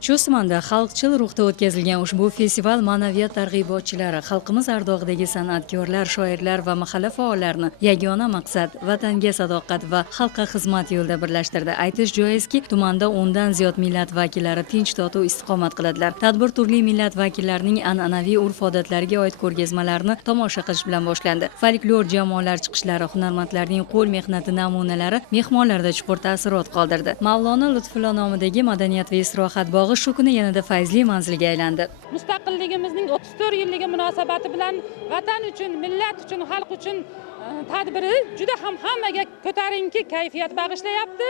Chust tumanida xalqchil ruhda o'tkazilgan ushbu festival ma'naviyat targ'ibotchilari, xalqimiz ardog'idagi san'atkorlar, shoirlar va mahalla faollarini yagona maqsad, vatanga sadoqat va xalqqa xizmat yo'lida birlashtirdi. Aytish joizki, tumanda 10 dan ziyod millat vakillari tinch totuv istiqomat qiladilar. Tadbir turli millat vakillarining an'anaviy urf-odatlariga oid ko'rgazmalarni tomosha qilish bilan boshlandi. Folklor jamoalar chiqishlari, hunarmandlarning qo'l mehnati namunalari mehmonlarda chuqur taassurot qoldirdi. Mavlono Lutfullo nomidagi madaniyat va istirohat bog'i shu kuni yanada fayzli manzilga aylandi. Mustaqilligimizning 34 yilligi munosabati bilan vatan uchun, millat uchun, xalq uchun tadbiri juda ham hammaga ko'tarinki kayfiyat bag'ishlayapti.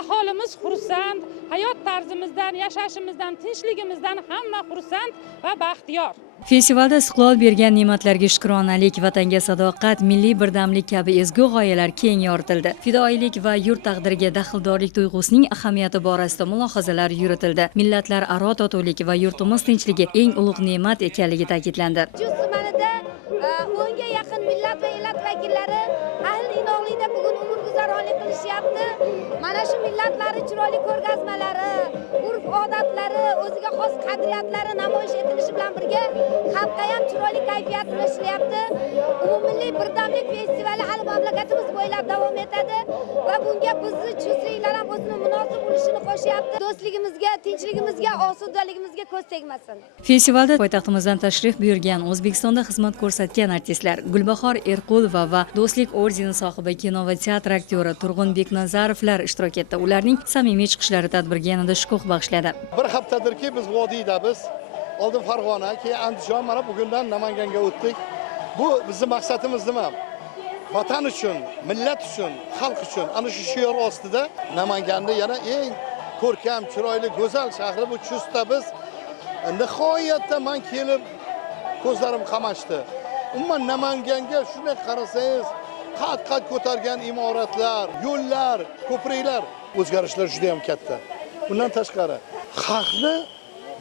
Aholimiz xursand, hayot tarzimizdan, yashashimizdan, tinchligimizdan hamma xursand va baxtiyor. Festivalda istiqlol bergan ne'matlarga shukronalik, vatanga sadoqat, milliy birdamlik kabi ezgu g'oyalar keng yoritildi. Fidoyilik va yurt taqdiriga daxldorlik tuyg'usining ahamiyati borasida mulohazalar yuritildi. Millatlar aro totuvlik va yurtimiz tinchligi eng ulug' ne'mat ekanligi ta'kidlandi. Chust tumanida 10 ga yaqin millat va elat vakillari ahil inoqlikda bugun umrguzaronlik qilishyapti. Mana shu millatlarning chiroyli ko'rgazmalari, urf-odatlari, o'ziga xos qadriyatlari namoyish etilishi bilan birga xalqqa ham chiroyli kayfiyat ulashilyapti. Umummilliy birdamlik festivali hali mamlakatimiz bo'ylab davom etadi va bunga bizni chustliklar ham o'zini munosib ulushini qo'shyapti. Do'stligimizga, tinchligimizga, osudaligimizga ko'z tegmasin. Festivalda poytaxtimizdan tashrif buyurgan, O'zbekistonda xizmat ko'rsatgan artistlar Gulbahor Erqulova va Do'stlik ordeni sohibi kino va teatr aktyori Turg'un Beknazarovlar ishtirok etdi. Ularning samimiy chiqishlari tadbirga yanada shukuh bag'ishladi. Bir haftadirki biz vodiydamiz. Oldin Farg'ona, keyin Andijon, mana bugundan Namanganga o'tdik. Bu bizning maqsadimiz nima? Vatan uchun, millat uchun, xalq uchun. Ana shu shior ostida Namanganda yana eng ko'rkam, chiroyli, go'zal shahri bu Chustda biz nihoyatda men kelib ko'zlarim qamashdi. Umuman Namanganga shunday qarasangiz, qad-qad ko'targan imoratlar, yo'llar, ko'priklar, o'zgarishlar juda ham katta. Bundan tashqari xalqni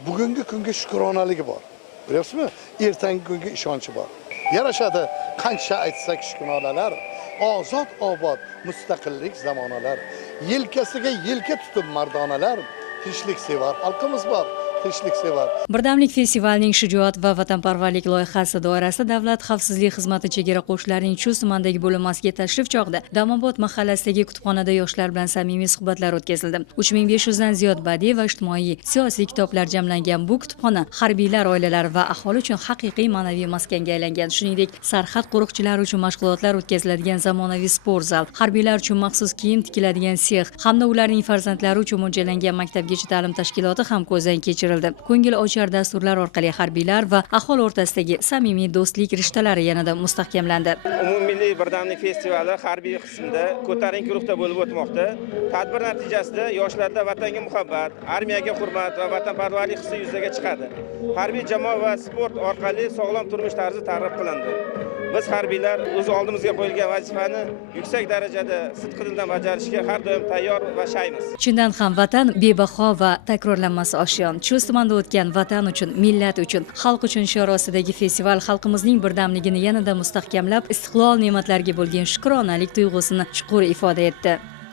bugungi kunga shukronaligi bor. Bilasizmi? Ertangi kunga ishonchi bor. Yarashadi qancha aytsak shukronalar, ozod obod mustaqillik zamonalar, yelkasiga yelka tutib mardonalar, tinchlik sevar xalqimiz bor. Birdamlik festivalining shijoat va vatanparvarlik loyihasi doirasida Davlat xavfsizlik xizmati chegara qo'shinlarining Chust tumanidagi bo'linmasiga tashrif chog'ida Damobod mahallasidagi kutubxonada yoshlar bilan samimiy suhbatlar o'tkazildi. 3500 dan ziyod badiiy va ijtimoiy, siyosiy kitoblar jamlangan bu kutubxona harbiylar oilalari va aholi uchun haqiqiy ma'naviy maskanga aylangan. Shuningdek, sarhad qo'riqchilari uchun mashg'ulotlar o'tkaziladigan zamonaviy sport zal, harbiylar uchun maxsus kiyim tikiladigan sex hamda ularning farzandlari uchun mo'ljallangan maktabgacha ta'lim tashkiloti ham ko'zdan kechirildi. Ko'ngil ochar dasturlar orqali harbiylar va aholi o'rtasidagi samimiy do'stlik rishtalari yanada mustahkamlandi. Umummilliy birdamlik festivali harbiy qismida ko'tarinki ruhda bo'lib o'tmoqda. Tadbir natijasida yoshlarda vatanga muhabbat, armiyaga hurmat va vatanparvarlik hissi yuzaga chiqadi. Harbiy jamoa va sport orqali sog'lom turmush tarzi targ'ib qilindi. Biz harbiylar o'z oldimizga qo'yilgan vazifani yuksak darajada sidqidildan bajarishga har doim tayyor va shaymiz. Chindan ham vatan bebaho va takrorlanmas oshyon. Chust tumanida o'tgan vatan uchun, millat uchun, xalq uchun shiori ostidagi festival xalqimizning birdamligini yanada mustahkamlab, istiqlol ne'matlariga bo'lgan shukronalik tuyg'usini chuqur ifoda etdi.